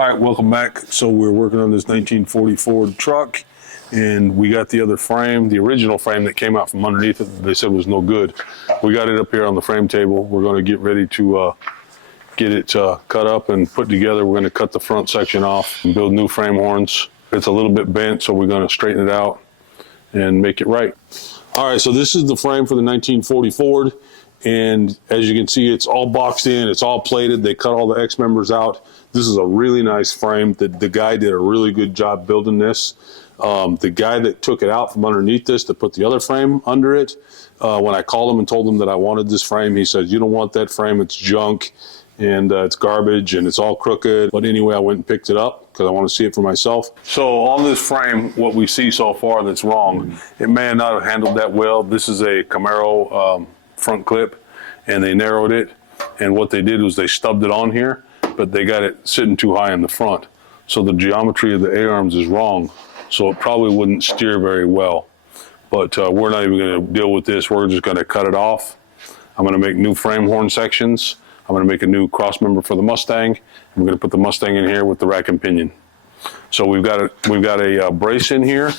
All right, welcome back. So we're working on this 1940 Ford truck, and we got the other frame, the original frame that came out from underneath it. They said was no good. We got it up here on the frame table. We're going to get ready to get it cut up and put together. We're going to cut the front section off and build new frame horns. It's a little bit bent, so we're going to straighten it out and make it right. All right, so this is the frame for the 1940 Ford. And as you can see, it's all boxed in, it's all plated. They cut all the X members out. This is a really nice frame. The guy did a really good job building this. The guy that took it out from underneath this to put the other frame under it, when I called him and told him that I wanted this frame, he said, "You don't want that frame, it's junk and it's garbage and it's all crooked." But anyway, I went and picked it up because I want to see it for myself. So on this frame, what we see so far that's wrong, it may not have handled that well. This is a Camaro front clip, and they narrowed it, and what they did was they stubbed it on here, but they got it sitting too high in the front, so the geometry of the A-arms is wrong, so it probably wouldn't steer very well. But we're not even going to deal with this. We're just going to cut it off. I'm going to make new frame horn sections. I'm going to make a new cross member for the Mustang. I'm going to put the Mustang in here with the rack and pinion. So we've got a brace in here.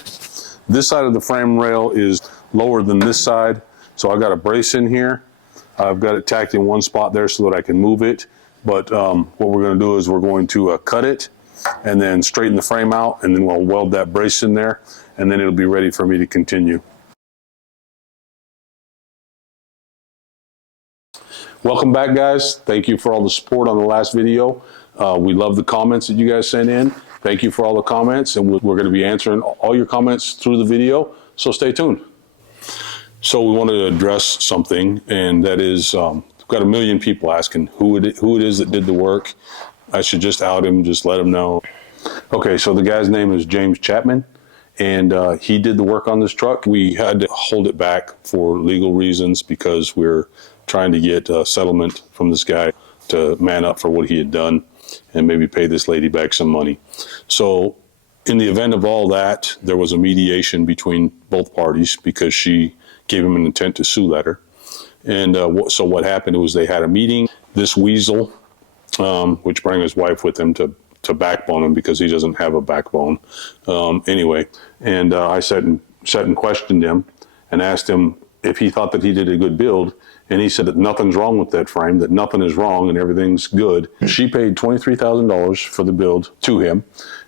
This side of the frame rail is lower than this side, so I got a brace in here. I've got it tacked in one spot there so that I can move it. But what we're going to do is we're going to cut it and then straighten the frame out, and then we'll weld that brace in there, and then it'll be ready for me to continue. Welcome back, guys. Thank you for all the support on the last video. We love the comments that you guys sent in. Thank you for all the comments, and we're going to be answering all your comments through the video, so stay tuned. So we want to address something, and that is, we've got a million people asking who it is that did the work. I should just out him, just let him know. Okay, so the guy's name is James Chapman, and he did the work on this truck. We had to hold it back for legal reasons because we're trying to get a settlement from this guy to man up for what he had done and maybe pay this lady back some money. So in the event of all that, there was a mediation between both parties because she gave him an intent to sue letter. And so what happened was they had a meeting. This weasel, which brought his wife with him to backbone him because he doesn't have a backbone. Anyway, and I sat and questioned him and asked him if he thought that he did a good build. And he said that nothing's wrong with that frame, that nothing is wrong and everything's good. She paid $23,000 for the build to him,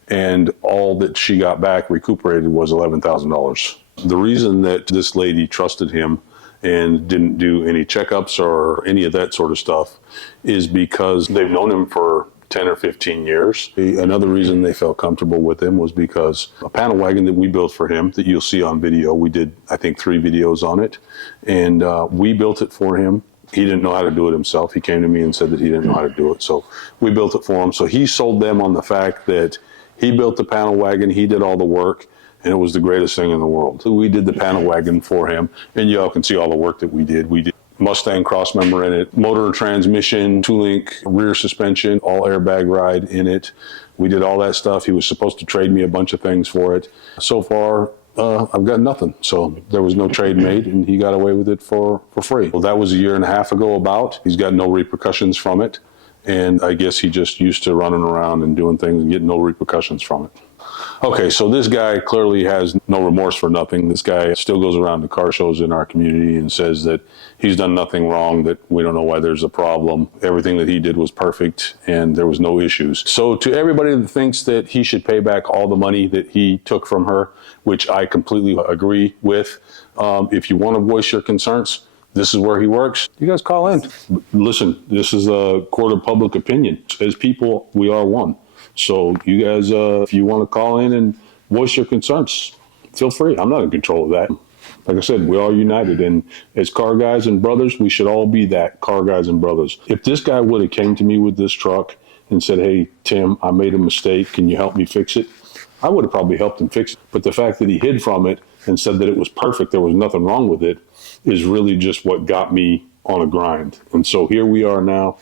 and all that she got back recuperated was $11,000. The reason that this lady trusted him and didn't do any checkups or any of that sort of stuff is because they've known him for 10 or 15 years. Another reason they felt comfortable with him was because a panel wagon that we built for him that you'll see on video, we did, I think, 3 videos on it, and we built it for him. He didn't know how to do it himself. He came to me and said that he didn't know how to do it, so we built it for him. So he sold them on the fact that he built the panel wagon, he did all the work, and it was the greatest thing in the world. So we did the panel wagon for him, and y'all can see all the work that we did. We did Mustang cross member in it, motor and transmission, 2-link rear suspension, all airbag ride in it. We did all that stuff. He was supposed to trade me a bunch of things for it. So far, I've got nothing. So there was no trade made, and he got away with it for free. Well, that was a year and a half ago about. He's got no repercussions from it. And I guess he just used to running around and doing things and getting no repercussions from it. Okay, so this guy clearly has no remorse for nothing. This guy still goes around to car shows in our community and says that he's done nothing wrong, that we don't know why there's a problem. Everything that he did was perfect and there was no issues. So to everybody that thinks that he should pay back all the money that he took from her, which I completely agree with, if you want to voice your concerns, this is where he works. You guys call in. Listen, this is a court of public opinion. As people, we are one. So you guys, if you want to call in and voice your concerns, feel free. I'm not in control of that. Like I said, we're all united. And as car guys and brothers, we should all be that, car guys and brothers. If this guy would have came to me with this truck and said, "Hey, Tim, I made a mistake. Can you help me fix it?" I would have probably helped him fix it. But the fact that he hid from it and said that it was perfect, there was nothing wrong with it, is really just what got me on a grind. And so here we are now,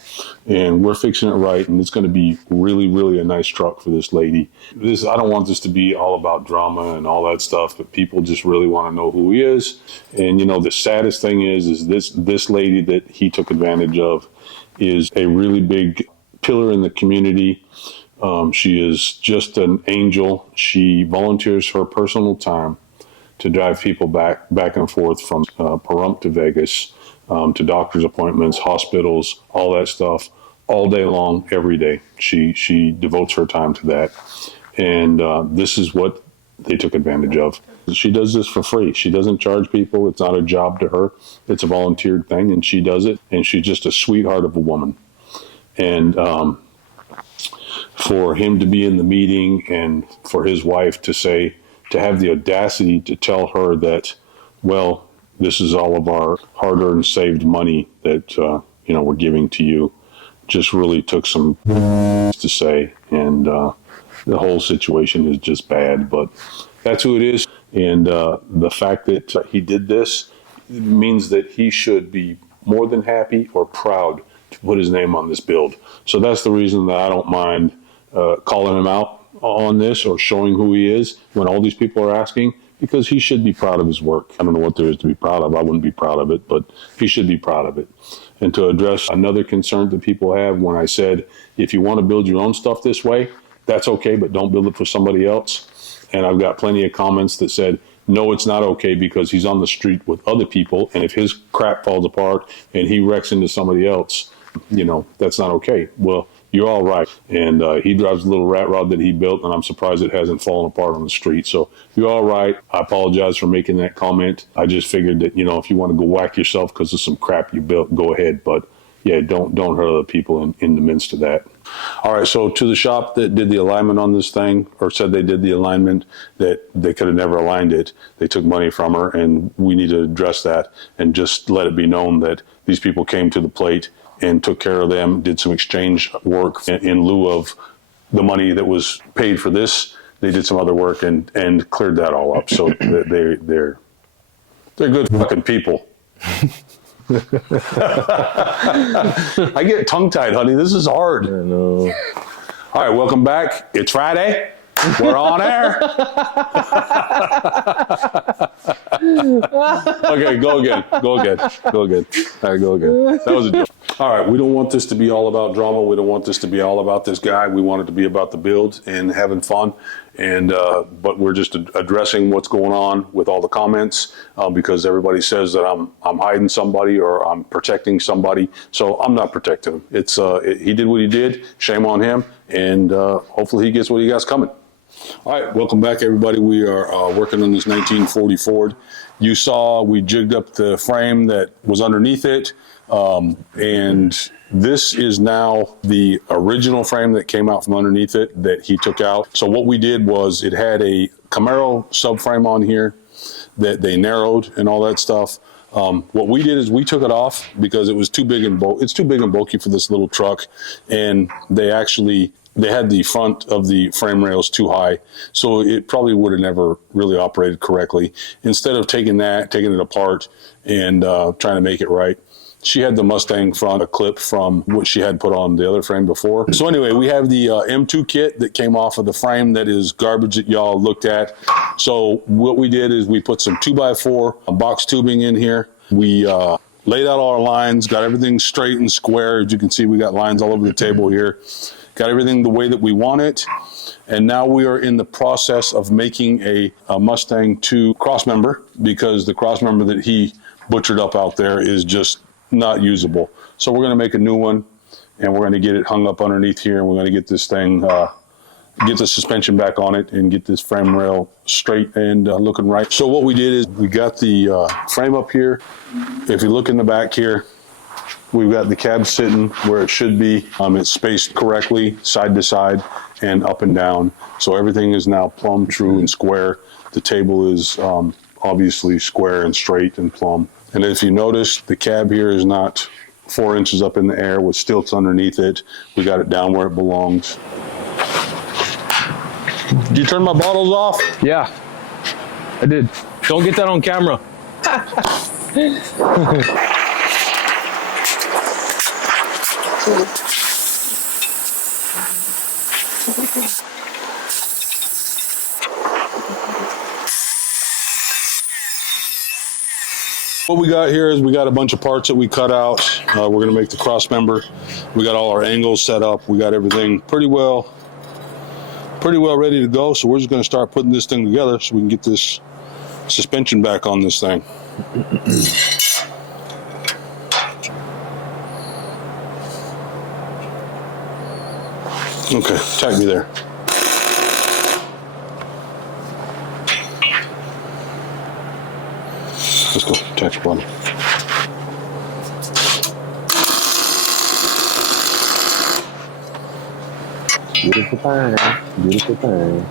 and we're fixing it right, and it's going to be really, really a nice truck for this lady. I don't want this to be all about drama and all that stuff, but people just really want to know who he is. And you know, the saddest thing is this lady that he took advantage of is a really big pillar in the community. She is just an angel. She volunteers her personal time to drive people back and forth from Pahrump to Vegas, to doctor's appointments, hospitals, all that stuff, all day long, every day. She devotes her time to that. And this is what they took advantage of. She does this for free. She doesn't charge people. It's not a job to her. It's a volunteered thing, and she does it. And she's just a sweetheart of a woman. And for him to be in the meeting and for his wife to have the audacity to tell her that, well, this is all of our hard-earned saved money that, we're giving to you, just really took some to say. And the whole situation is just bad, but that's who it is. And the fact that he did this means that he should be more than happy or proud to put his name on this build. So that's the reason that I don't mind calling him out on this or showing who he is when all these people are asking, because he should be proud of his work. I don't know what there is to be proud of. I wouldn't be proud of it, but he should be proud of it. And to address another concern that people have when I said, if you want to build your own stuff this way, that's okay, but don't build it for somebody else. And I've got plenty of comments that said, no, it's not okay because he's on the street with other people. And if his crap falls apart and he wrecks into somebody else, that's not okay. Well, you're all right. And he drives a little rat rod that he built, and I'm surprised it hasn't fallen apart on the street. So you're all right. I apologize for making that comment. I just figured that, if you want to go whack yourself because of some crap you built, go ahead. But yeah, don't hurt other people in the midst of that. All right, so to the shop that did the alignment on this thing, or said they did the alignment, that they could have never aligned it. They took money from her, and we need to address that and just let it be known that these people came to the plate and took care of them, did some exchange work in lieu of the money that was paid for this. They did some other work and cleared that all up. So they're good fucking people. I get tongue-tied, honey. This is hard. I know. All right, welcome back. It's Friday. We're on air. Okay, go again. All right, go again. That was a joke. All right, we don't want this to be all about drama. We don't want this to be all about this guy. We want it to be about the build and having fun. And but we're just addressing what's going on with all the comments because everybody says that I'm hiding somebody or I'm protecting somebody. So I'm not protecting him. It's he did what he did. Shame on him. And hopefully he gets what he got coming. All right, welcome back, everybody. We are working on this 1940 Ford. You saw we jigged up the frame that was underneath it. And this is now the original frame that came out from underneath it that he took out. So what we did was it had a Camaro subframe on here that they narrowed and all that stuff. What we did is we took it off because it was too big and it's too big and bulky for this little truck. And they had the front of the frame rails too high. So it probably would have never really operated correctly. Instead of taking it apart and trying to make it right, she had the Mustang front, a clip from what she had put on the other frame before. So anyway, we have the M2 kit that came off of the frame that is garbage that y'all looked at. So what we did is we put some 2x4 box tubing in here. We laid out all our lines, got everything straight and square. As you can see, we got lines all over the table here. Got everything the way that we want it. And now we are in the process of making a Mustang 2 crossmember because the crossmember that he butchered up out there is just not usable. So we're going to make a new one and we're going to get it hung up underneath here and we're going to get this thing, get the suspension back on it and get this frame rail straight and looking right. So what we did is we got the frame up here. If you look in the back here, we've got the cab sitting where it should be. It's spaced correctly, side to side and up and down. So everything is now plumb, true, and square. The table is obviously square and straight and plumb. And if you notice, the cab here is not 4 inches up in the air with stilts underneath it. We got it down where it belongs. Did you turn my bottles off? Yeah, I did. Don't get that on camera. What we got here is we got a bunch of parts that we cut out. We're going to make the cross member. We got all our angles set up. We got everything pretty well pretty well ready to go. So we're just going to start putting this thing together so we can get this suspension back on this thing. Okay, tag me there. Let's go, tag one. Beautiful thing, beautiful thing.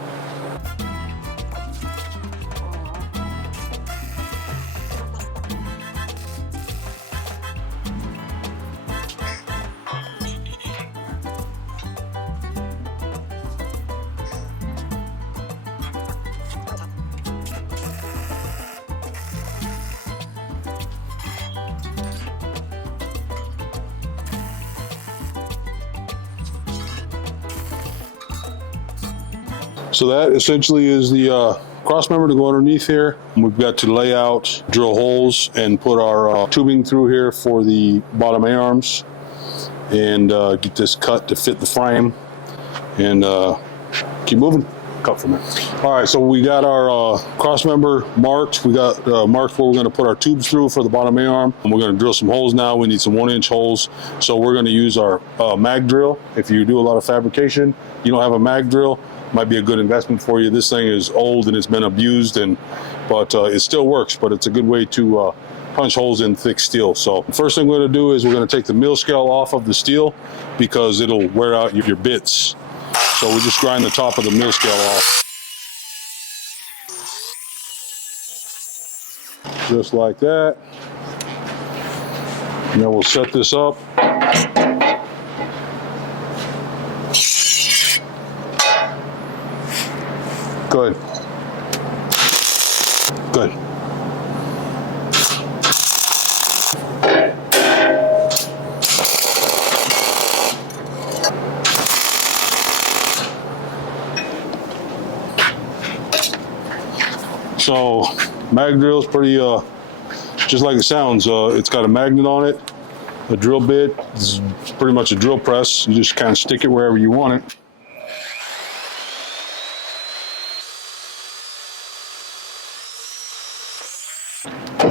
So that essentially is the cross member to go underneath here. We've got to lay out, drill holes, and put our tubing through here for the bottom A-arms, and get this cut to fit the frame, and keep moving. Cut from it. All right, so we got our cross member marked. We got marked where we're going to put our tubes through for the bottom A-arm. And we're going to drill some holes now. We need some 1-inch holes. So we're going to use our mag drill. If you do a lot of fabrication, you don't have a mag drill, might be a good investment for you. This thing is old and it's been abused, but it still works. But it's a good way to punch holes in thick steel. So first thing we're going to do is we're going to take the mill scale off of the steel because it'll wear out your bits. So we just grind the top of the mill scale off. Just like that. And then we'll set this up. Good. Good. So mag drill is pretty just like it sounds. It's got a magnet on it, a drill bit. This is pretty much a drill press. You just kind of stick it wherever you want it.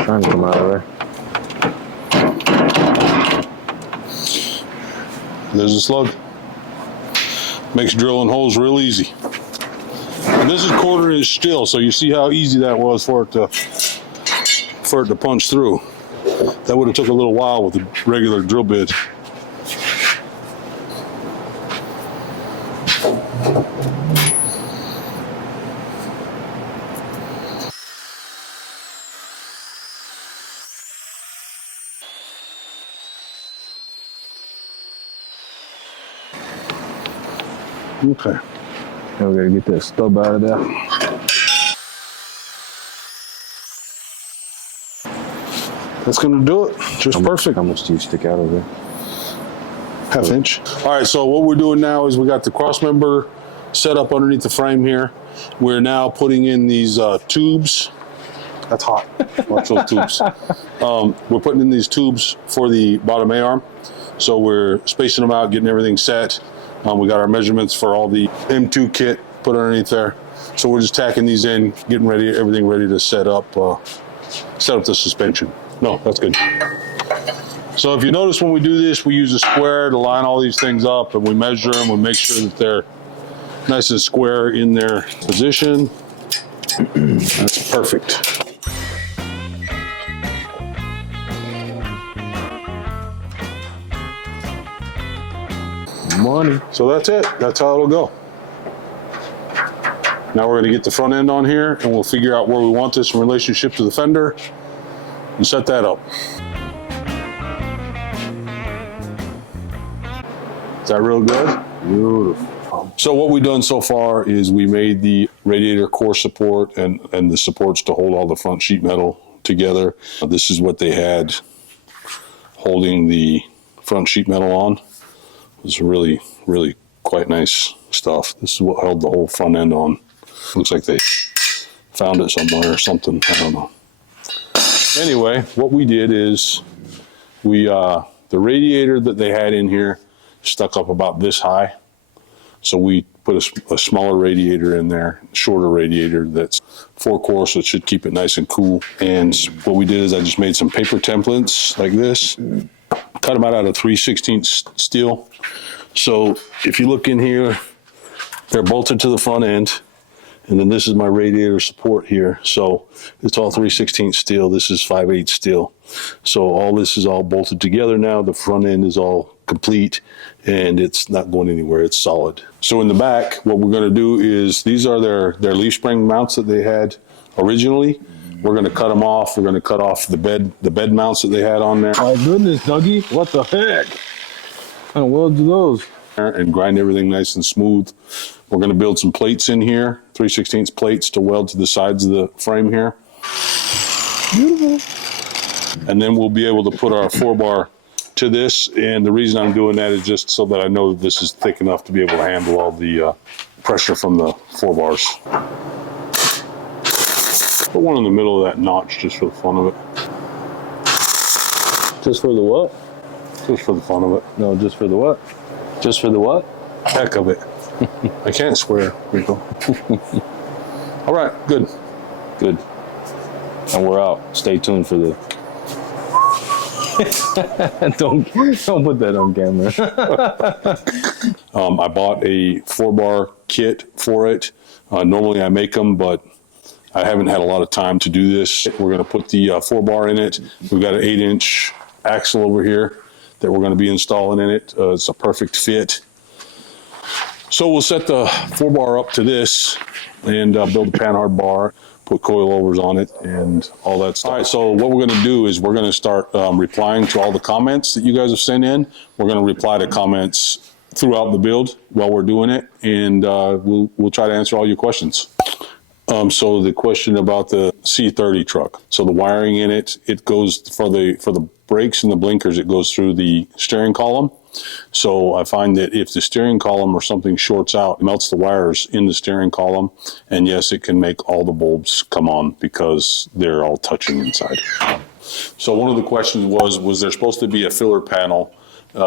Trying to come out of there. There's a slug. Makes drilling holes real easy. And this is 1/4 inch steel, so you see how easy that was for it to punch through. That would have took a little while with a regular drill bit. Okay. Now we gotta get that stub out of there. That's gonna do it. Just perfect. How much do you stick out of there? 1/2 inch. All right, so what we're doing now is we got the cross member set up underneath the frame here. We're now putting in these tubes. That's hot. Watch those tubes. We're putting in these tubes for the bottom A-arm. So we're spacing them out, getting everything set. We got our measurements for all the M2 kit put underneath there. So we're just tacking these in, getting ready, everything ready to set up the suspension. No, that's good. So if you notice when we do this, we use a square to line all these things up, and we measure them. We make sure that they're nice and square in their position. That's perfect. Money. So that's it. That's how it'll go. Now we're going to get the front end on here, and we'll figure out where we want this in relationship to the fender and set that up. Is that real good? Beautiful. So what we've done so far is we made the radiator core support and the supports to hold all the front sheet metal together. This is what they had holding the front sheet metal on. It was really, really quite nice stuff. This is what held the whole front end on. Looks like they found it somewhere or something. I don't know. Anyway, what we did is the radiator that they had in here stuck up about this high. So we put a smaller radiator in there, shorter radiator that's 4-core, so it should keep it nice and cool. And what we did is I just made some paper templates like this, cut them out of 3/16 steel. So if you look in here, they're bolted to the front end. And then this is my radiator support here. So it's all 3/16 steel. This is 5/8 steel. So all this is all bolted together now. The front end is all complete and it's not going anywhere. It's solid. So in the back, what we're going to do is these are their leaf spring mounts that they had originally. We're going to cut them off. We're going to cut off the bed mounts that they had on there. My goodness, Dougie, what the heck? How well do those? And grind everything nice and smooth. We're going to build some plates in here, 3/16 plates to weld to the sides of the frame here. Beautiful. And then we'll be able to put our 4-bar to this. And the reason I'm doing that is just so that I know that this is thick enough to be able to handle all the pressure from the 4 bars. Put one in the middle of that notch just for the fun of it. Just for the what? Just for the fun of it. No, just for the what? Just for the what? Heck of it. I can't swear, Rico. All right, good. Good. And we're out. Stay tuned for the. don't put that on camera. I bought a 4-bar kit for it. Normally I make them, but I haven't had a lot of time to do this. We're going to put the 4-bar in it. We've got an 8-inch axle over here that we're going to be installing in it. It's a perfect fit. So we'll set the 4-bar up to this and build a panhard bar, put coilovers on it and all that stuff. All right, so what we're going to do is we're going to start replying to all the comments that you guys have sent in. We're going to reply to comments throughout the build while we're doing it, and we'll try to answer all your questions. So the question about the C30 truck. So the wiring in it, it goes for the brakes and the blinkers, it goes through the steering column. So I find that if the steering column or something shorts out, it melts the wires in the steering column. And yes, it can make all the bulbs come on because they're all touching inside. So one of the questions was there supposed to be a filler panel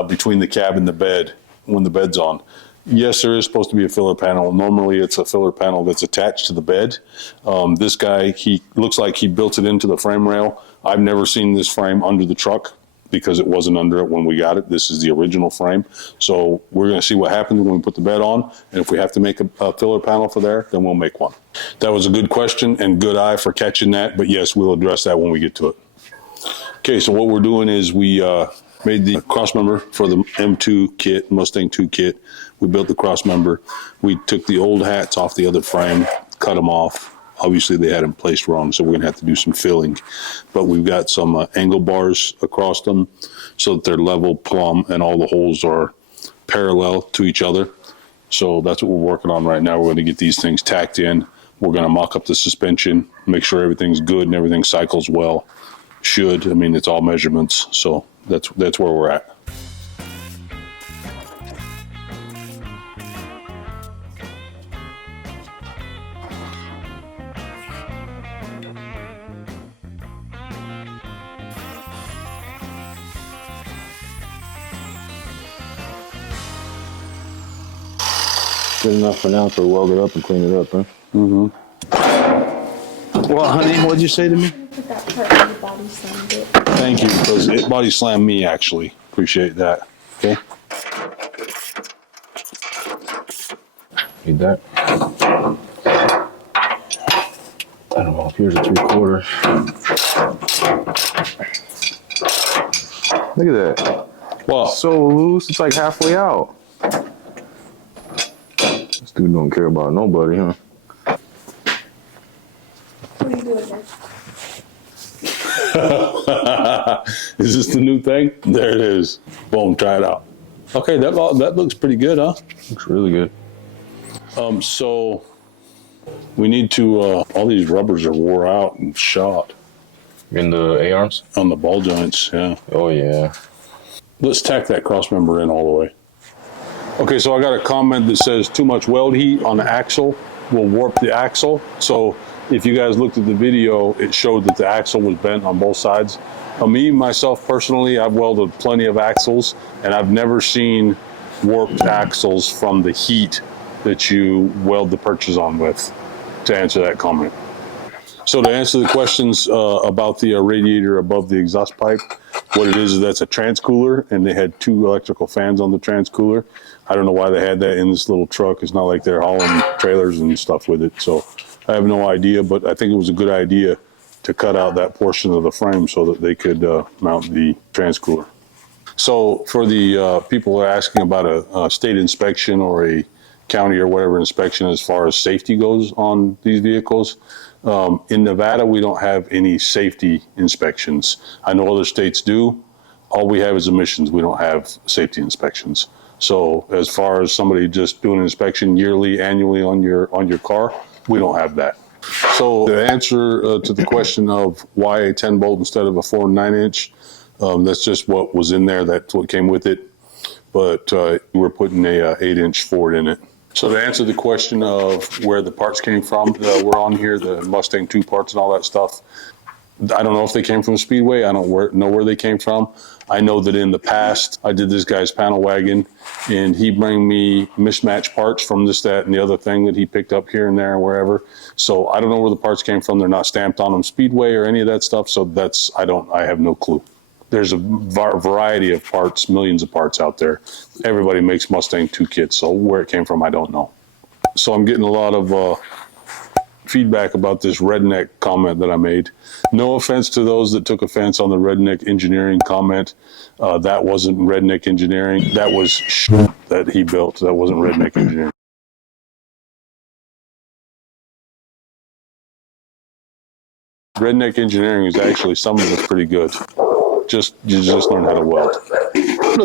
between the cab and the bed when the bed's on? Yes, there is supposed to be a filler panel. Normally it's a filler panel that's attached to the bed. This guy, he looks like he built it into the frame rail. I've never seen this frame under the truck because it wasn't under it when we got it. This is the original frame. So we're going to see what happens when we put the bed on. And if we have to make a filler panel for there, then we'll make one. That was a good question and good eye for catching that. But yes, we'll address that when we get to it. Okay, so what we're doing is we made the cross member for the M2 kit, Mustang 2 kit. We built the cross member. We took the old hats off the other frame, cut them off. Obviously they had them placed wrong, so we're gonna have to do some filling. But we've got some angle bars across them so that they're level, plumb, and all the holes are parallel to each other. So that's what we're working on right now. We're gonna get these things tacked in. We're gonna mock up the suspension, make sure everything's good and everything cycles well. Should, I mean, it's all measurements, so that's where we're at. Good enough for now to weld it up and clean it up, huh? Mm-hmm. Well, honey, what'd you say to me? Put that part where the body slammed it. Thank you, because it body slammed me, actually. Appreciate that. Okay. Need that. I don't know if here's a 3/4. Look at that. Well, So loose, it's like halfway out. This dude don't care about nobody, huh? What are you doing there? is this the new thing? There it is. Boom, try it out. Okay, that looks pretty good, huh? Looks really good. So we need to, all these rubbers are wore out and shot In the A-arms? on the ball joints, yeah. Oh, yeah. Let's tack that cross member in all the way. Okay, so I got a comment that says too much weld heat on the axle will warp the axle. So if you guys looked at the video, it showed that the axle was bent on both sides. Myself personally, I've welded plenty of axles and I've never seen warped axles from the heat that you weld the perches on with, to answer that comment. So to answer the questions about the radiator above the exhaust pipe, what it is that's a transcooler, and they had 2 electrical fans on the transcooler. I don't know why they had that in this little truck. It's not like they're hauling trailers and stuff with it. So I have no idea, but I think it was a good idea to cut out that portion of the frame so that they could mount the transcooler. So for the people who are asking about a state inspection or a county or whatever inspection as far as safety goes on these vehicles, in Nevada, we don't have any safety inspections. I know other states do. All we have is emissions. We don't have safety inspections. So as far as somebody just doing an inspection yearly, annually on your car, we don't have that. So the answer to the question of why a 10 bolt instead of a 4 and 9 inch, that's just what was in there. That's what came with it. But we're putting a 8-inch Ford in it. So to answer the question of where the parts came from, we're on here, the Mustang 2 parts and all that stuff. I don't know if they came from Speedway. I don't know where they came from. I know that in the past, I did this guy's panel wagon, and he bring me mismatched parts from this, that, and the other thing that he picked up here and there and wherever. So I don't know where the parts came from. They're not stamped on them Speedway or any of that stuff. So I have no clue. There's a variety of parts, millions of parts out there. Everybody makes Mustang 2 kits, so where it came from, I don't know. So I'm getting a lot of feedback about this redneck comment that I made. No offense to those that took offense on the redneck engineering comment. That wasn't redneck engineering. That was shit that he built. That wasn't redneck engineering. Redneck engineering is actually, some of it's pretty good. You just learn how to weld.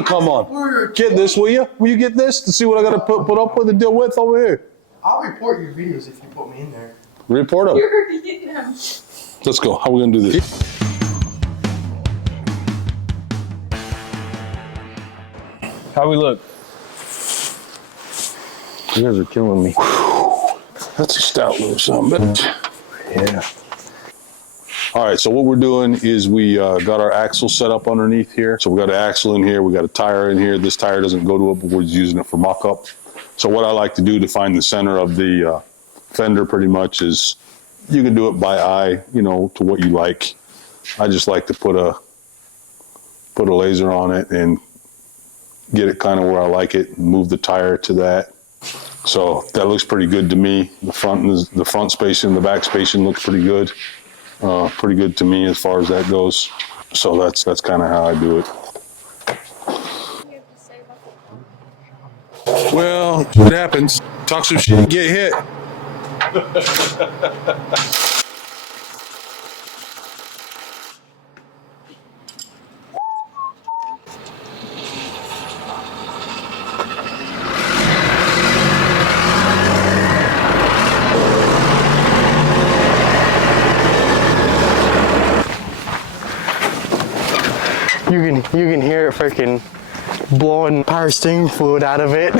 Come on, get this, will you? Will you get this to see what I got to put up with and deal with over here? I'll report your videos if you put me in there. Report them. You're getting him. Let's go. How are we gonna do this? How we look? You guys are killing me. That's a stout little something. Yeah. All right, so what we're doing is we got our axle set up underneath here. So we got an axle in here, we got a tire in here. This tire doesn't go to it, but we're just using it for mock-up. So what I like to do to find the center of the fender pretty much is, you can do it by eye, to what you like. I just like to put a laser on it and get it kind of where I like it, move the tire to that. So that looks pretty good to me. The front spacing, the back spacing looks pretty good. Pretty good to me as far as that goes. So that's kind of how I do it. Well, it happens. Talk some shit, get hit. You can hear it freaking blowing power steering fluid out of it.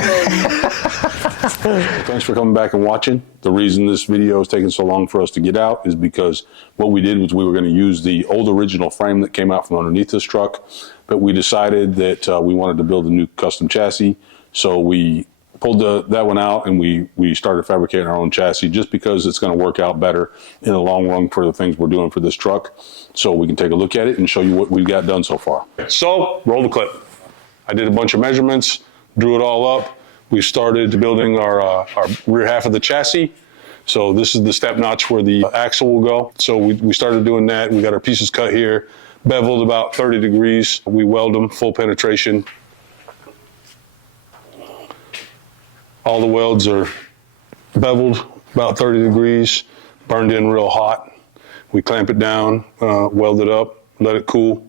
Thanks for coming back and watching. The reason this video is taking so long for us to get out is because what we did was we were going to use the old original frame that came out from underneath this truck, but we decided that we wanted to build a new custom chassis. So we pulled that one out and we started fabricating our own chassis, just because it's going to work out better in the long run for the things we're doing for this truck. So we can take a look at it and show you what we've got done so far. So roll the clip. I did a bunch of measurements, drew it all up. We started building our rear half of the chassis. So this is the step notch where the axle will go. So we started doing that. We got our pieces cut here, beveled about 30 degrees. We weld them full penetration. All the welds are beveled about 30 degrees, burned in real hot. We clamp it down, weld it up, let it cool,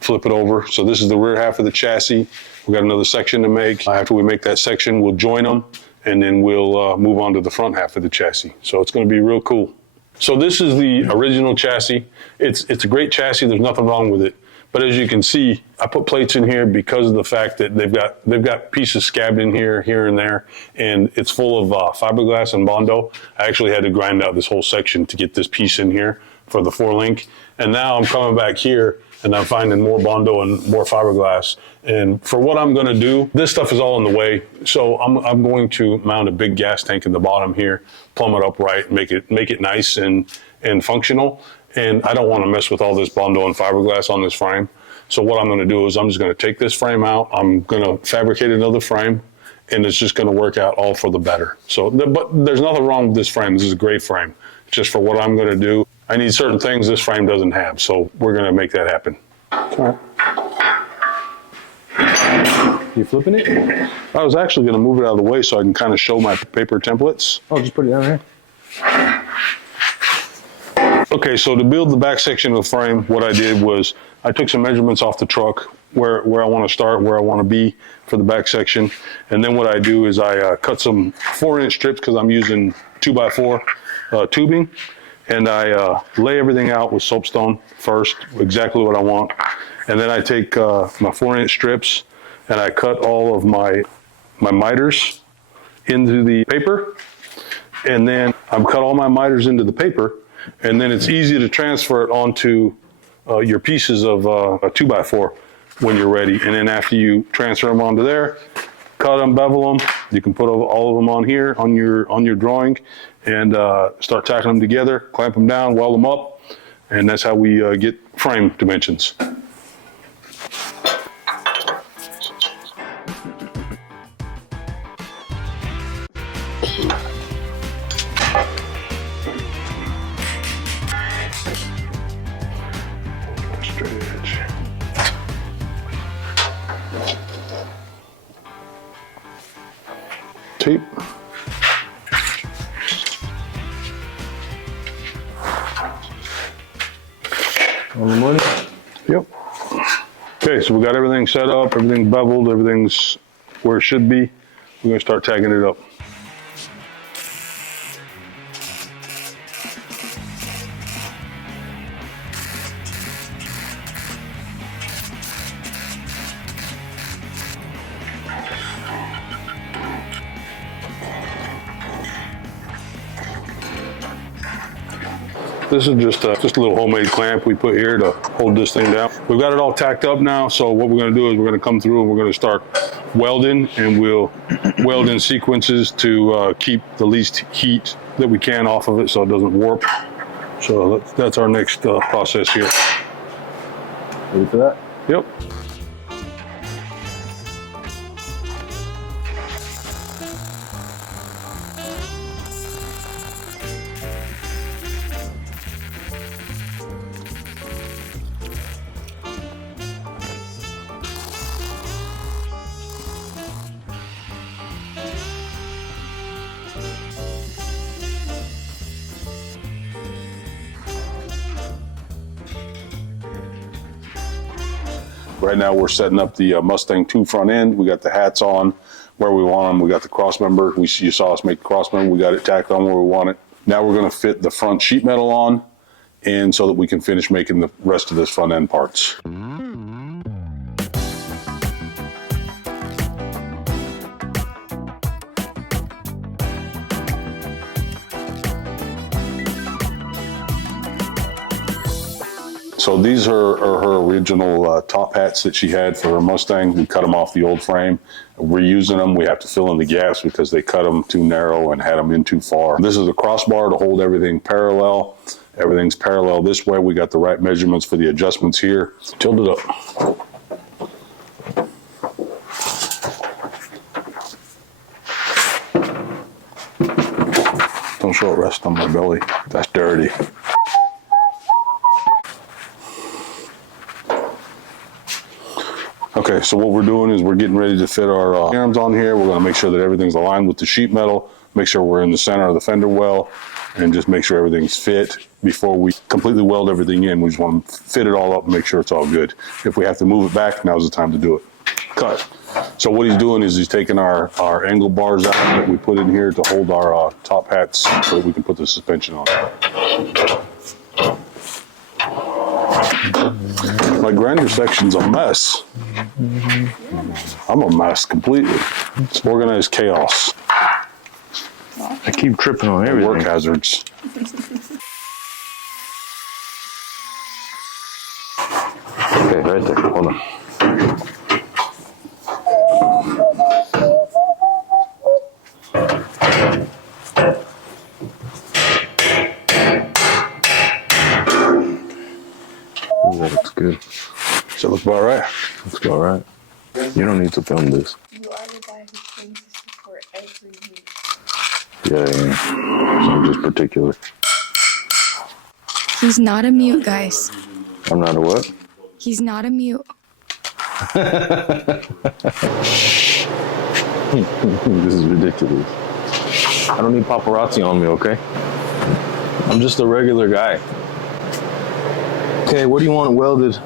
flip it over. So this is the rear half of the chassis. We got another section to make. After we make that section, we'll join them, and then we'll move on to the front half of the chassis. So it's going to be real cool. So this is the original chassis. It's a great chassis. There's nothing wrong with it. But as you can see, I put plates in here because of the fact that they've got pieces scabbed in here and there, and it's full of fiberglass and Bondo. I actually had to grind out this whole section to get this piece in here for the 4-link. And now I'm coming back here, and I'm finding more Bondo and more fiberglass. And for what I'm gonna do, this stuff is all in the way. So I'm going to mount a big gas tank in the bottom here, plumb it up right, make it nice and functional. And I don't wanna mess with all this Bondo and fiberglass on this frame. So what I'm gonna do is I'm just gonna take this frame out, I'm gonna fabricate another frame, and it's just gonna work out all for the better. So, but there's nothing wrong with this frame. This is a great frame. Just for what I'm gonna do, I need certain things this frame doesn't have. So we're gonna make that happen. Okay. You flipping it? I was actually gonna move it out of the way so I can kind of show my paper templates. Oh, just put it down there. Okay, so to build the back section of the frame, what I did was I took some measurements off the truck, where I want to start, where I want to be for the back section. And then what I do is I cut some 4-inch strips because I'm using 2x4 tubing. And I lay everything out with soapstone first, exactly what I want. And then I take my 4-inch strips and I cut all of my miters into the paper. And then I cut all my miters into the paper. And then it's easy to transfer it onto your pieces of a 2x4 when you're ready. And then after you transfer them onto there, cut them, bevel them, you can put all of them on here on your drawing and start tacking them together, clamp them down, weld them up, and that's how we get frame dimensions. Stretch. Tape. On the money? Yep. Okay, so we got everything set up, everything's beveled, everything's where it should be. We're gonna start tagging it up. This is just a little homemade clamp we put here to hold this thing down. We've got it all tacked up now, so what we're gonna do is we're gonna come through and we're gonna start welding, and we'll weld in sequences to keep the least heat that we can off of it so it doesn't warp. So that's our next process here. Ready for that? Yep. Right now we're setting up the Mustang 2 front end. We got the hats on where we want them. We got the cross member. You saw us make the cross member. We got it tacked on where we want it. Now we're going to fit the front sheet metal on, and so that we can finish making the rest of this front end parts. So these are her original top hats that she had for her Mustang. We cut them off the old frame. We're using them. We have to fill in the gaps because they cut them too narrow and had them in too far. This is a crossbar to hold everything parallel. Everything's parallel this way. We got the right measurements for the adjustments here. Tilt it up. Don't show it rest on my belly. That's dirty. Okay, so what we're doing is we're getting ready to fit our arms on here. We're gonna make sure that everything's aligned with the sheet metal, make sure we're in the center of the fender well, and just make sure everything's fit before we completely weld everything in. We just wanna fit it all up and make sure it's all good. If we have to move it back, now's the time to do it. Cut. So what he's doing is he's taking our angle bars out that we put in here to hold our top hats so that we can put the suspension on. My grinder section's a mess. I'm a mess completely. It's organized chaos. I keep tripping on everything. Work hazards. Okay, right there. Hold on. Ooh, that looks good. So it looks about right. Looks all right. You don't need to film this. You are the guy who claims to support every week. Yeah. So I'm just particular. He's not a mute, guys. I'm not a what? He's not a mute. This is ridiculous. I don't need paparazzi on me, okay? I'm just a regular guy. Okay, what do you want welded?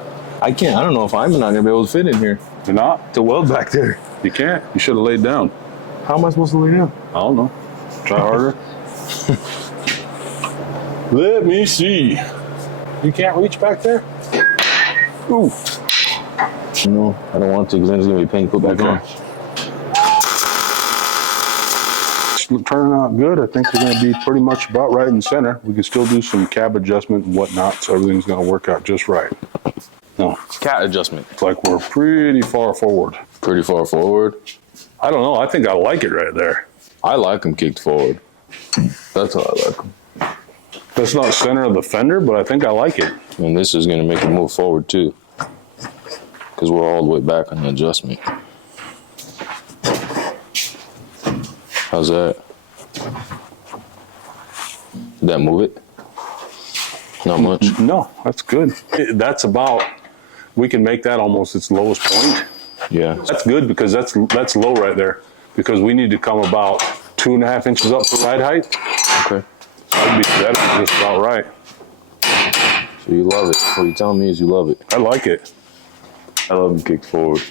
I don't know if I'm not gonna be able to fit in here You're not? to weld back there. You can't. You should have laid down. How am I supposed to lay down? I don't know. Try harder. Let me see. You can't reach back there? Ooh. No, I don't want to because then it's gonna be pain to put back on. It's turning out good. I think we're going to be pretty much about right in the center. We can still do some cab adjustment and whatnot, so everything's going to work out just right. No, Cat adjustment. it's like we're pretty far forward. Pretty far forward. I don't know. I think I like it right there. I like them kicked forward. That's how I like them. That's not center of the fender, but I think I like it. And this is gonna make it move forward too. Because we're all the way back on the adjustment. How's that? Did that move it? Not much. No, that's good. That's about, we can make that almost its lowest point. Yeah. That's good because that's low right there. Because we need to come about 2.5 inches up for ride height. Okay. That'd be just about right. So you love it. What you're telling me is you love it. I like it. I love them kicked forward.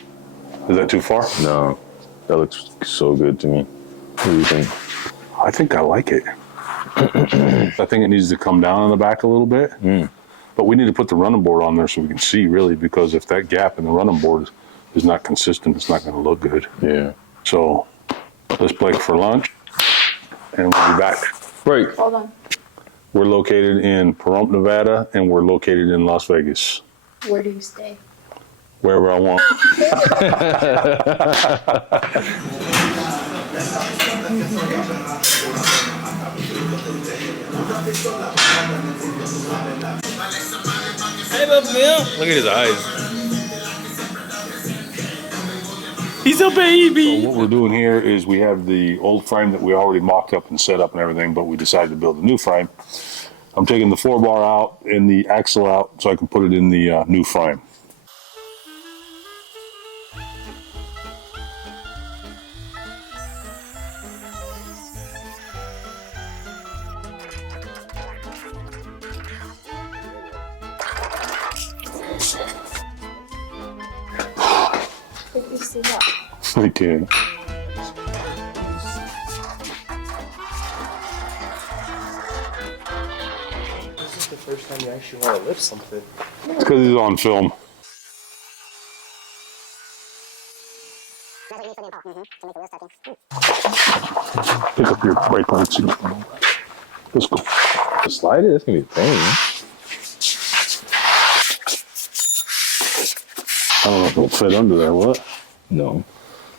Is that too far? No. That looks so good to me. What do you think? I think I like it. I think it needs to come down on the back a little bit. But we need to put the running board on there so we can see really, because if that gap in the running board is not consistent, it's not going to look good. Yeah. So let's break for lunch and we'll be back. Break. Hold on. We're located in Pahrump, Nevada, and we're located in Las Vegas. Where do you stay? Wherever I want. Look at his eyes. He's a baby. So what we're doing here is we have the old frame that we already mocked up and set up and everything, but we decided to build a new frame. I'm taking the 4-bar out and the axle out so I can put it in the new frame. Take this thing up. I can. This is the first time you actually want to lift something. It's because he's on film. Pick up your brake lights. Let's go. Slide it? That's gonna be a pain. I don't know if it'll fit under there, what? No.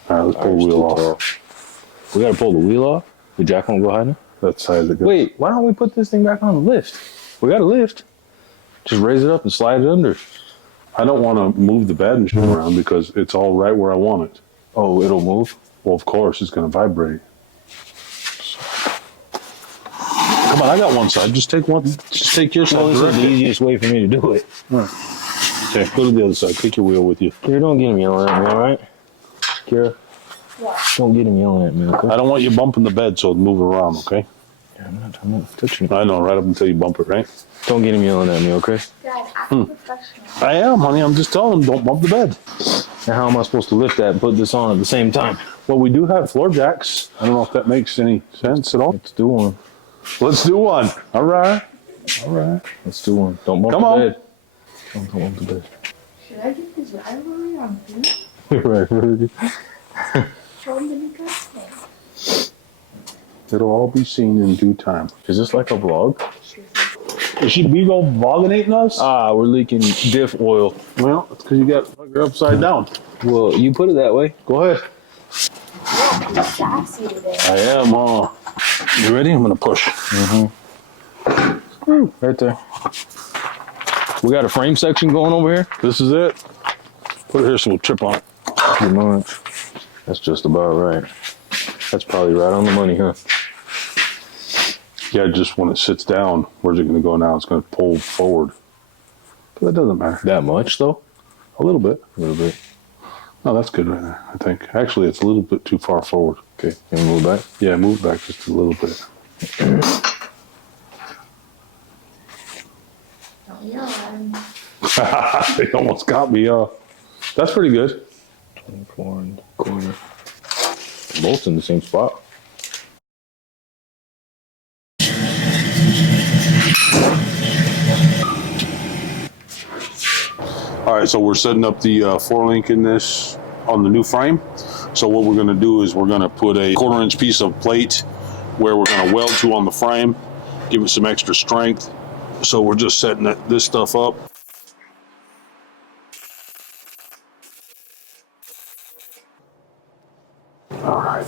All right, let's pull the wheel off. We gotta pull the wheel off? The jack won't go high enough? That side of the good. Wait, why don't we put this thing back on the lift? We got a lift. Just raise it up and slide it under. I don't want to move the bed and shit around because it's all right where I want it. Oh, it'll move? Well, of course, it's going to vibrate. Come on, I got one side. Just take one. Just take your side. Well, this is the directly. easiest way for me to do it. Okay, go to the other side. Take your wheel with you. Kira, don't get him yelling at me, alright? Kira, What? don't get him yelling at me, okay? I don't want you bumping the bed so it move around, okay? Yeah, I'm not touching it. I know, right up until you bump it, right? Don't get him yelling at me, okay? Dad, I'm professional. I am, honey. I'm just telling them, don't bump the bed. And how am I supposed to lift that and put this on at the same time? Well, we do have floor jacks. I don't know if that makes any sense at all. Let's do one. Let's do one. All right. All right. Let's do one. Don't bump Come the on. bed. Don't bump the bed. Should I get this rivalry on film? Right. Show them the new dress thing. It'll all be seen in due time. Is this like a vlog? Is she big old bogginating us? Ah, we're leaking diff oil. Well, it's because you got her upside down. Well, you put it that way. Go ahead. You're sassy today. I am. You ready? I'm gonna push. Right there. We got a frame section going over here. This is it. Put it here so we'll trip on it. Pretty much. That's just about right. That's probably right on the money, huh? Yeah, just when it sits down, where's it gonna go now? It's gonna pull forward. But that doesn't matter. That much, though? A little bit. A little bit. No, that's good right there, I think. Actually, it's a little bit too far forward. Okay, can you move back? Yeah, move back just a little bit. Don't yell at him. They almost got me. That's pretty good. 4.25. Both in the same spot. All right, so we're setting up the 4-link in this on the new frame. So what we're gonna do is we're gonna put a 1/4-inch piece of plate where we're gonna weld to on the frame, give it some extra strength. So we're just setting this stuff up. All right.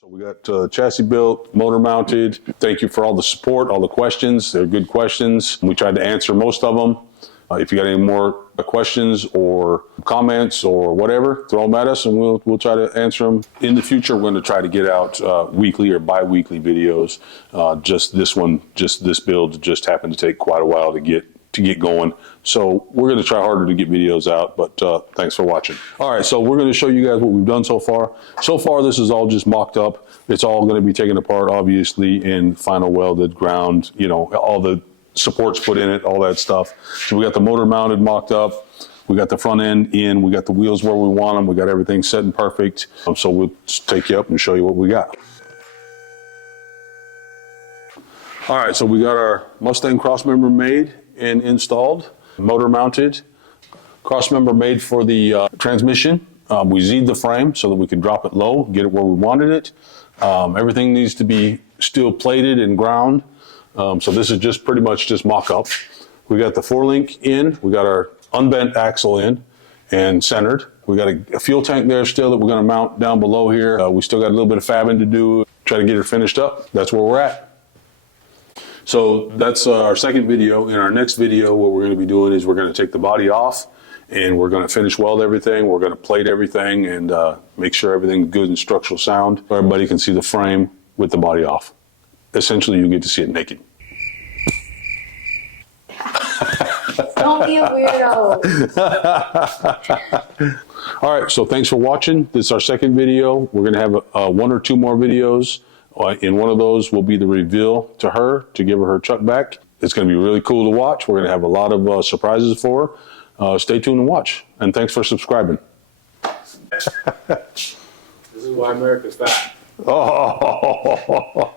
So we got chassis built, motor mounted. Thank you for all the support, all the questions. They're good questions. We tried to answer most of them. If you got any more questions or comments or whatever, throw them at us and we'll try to answer them. In the future, we're going to try to get out weekly or bi-weekly videos. Just this build just happened to take quite a while to get going. So we're going to try harder to get videos out, but thanks for watching. All right, so we're going to show you guys what we've done so far. So far, this is all just mocked up. It's all going to be taken apart, obviously, and final welded, ground, you know, all the supports put in it, all that stuff. So we got the motor mounted, mocked up. We got the front end in. We got the wheels where we want them. We got everything set and perfect. So we'll just take you up and show you what we got. All right, so we got our Mustang crossmember made and installed, motor mounted, crossmember made for the transmission. We Z'd the frame so that we could drop it low, get it where we wanted it. Everything needs to be steel plated and ground. So this is just pretty much just mock-up. We got the 4-link in, we got our unbent axle in and centered. We got a fuel tank there still that we're gonna mount down below here. We still got a little bit of fabbing to do, try to get it finished up. That's where we're at. So that's our second video. In our next video, what we're gonna be doing is we're gonna take the body off and we're gonna finish weld everything. We're gonna plate everything and make sure everything's good and structural sound. Everybody can see the frame with the body off. Essentially, you get to see it naked. Don't be a weirdo. All right, so thanks for watching. This is our second video. We're gonna have 1 or 2 more videos. In one of those will be the reveal to her, to give her chuck back. It's gonna be really cool to watch. We're gonna have a lot of surprises for her. Stay tuned and watch. And thanks for subscribing. This is why America's fat. Oh.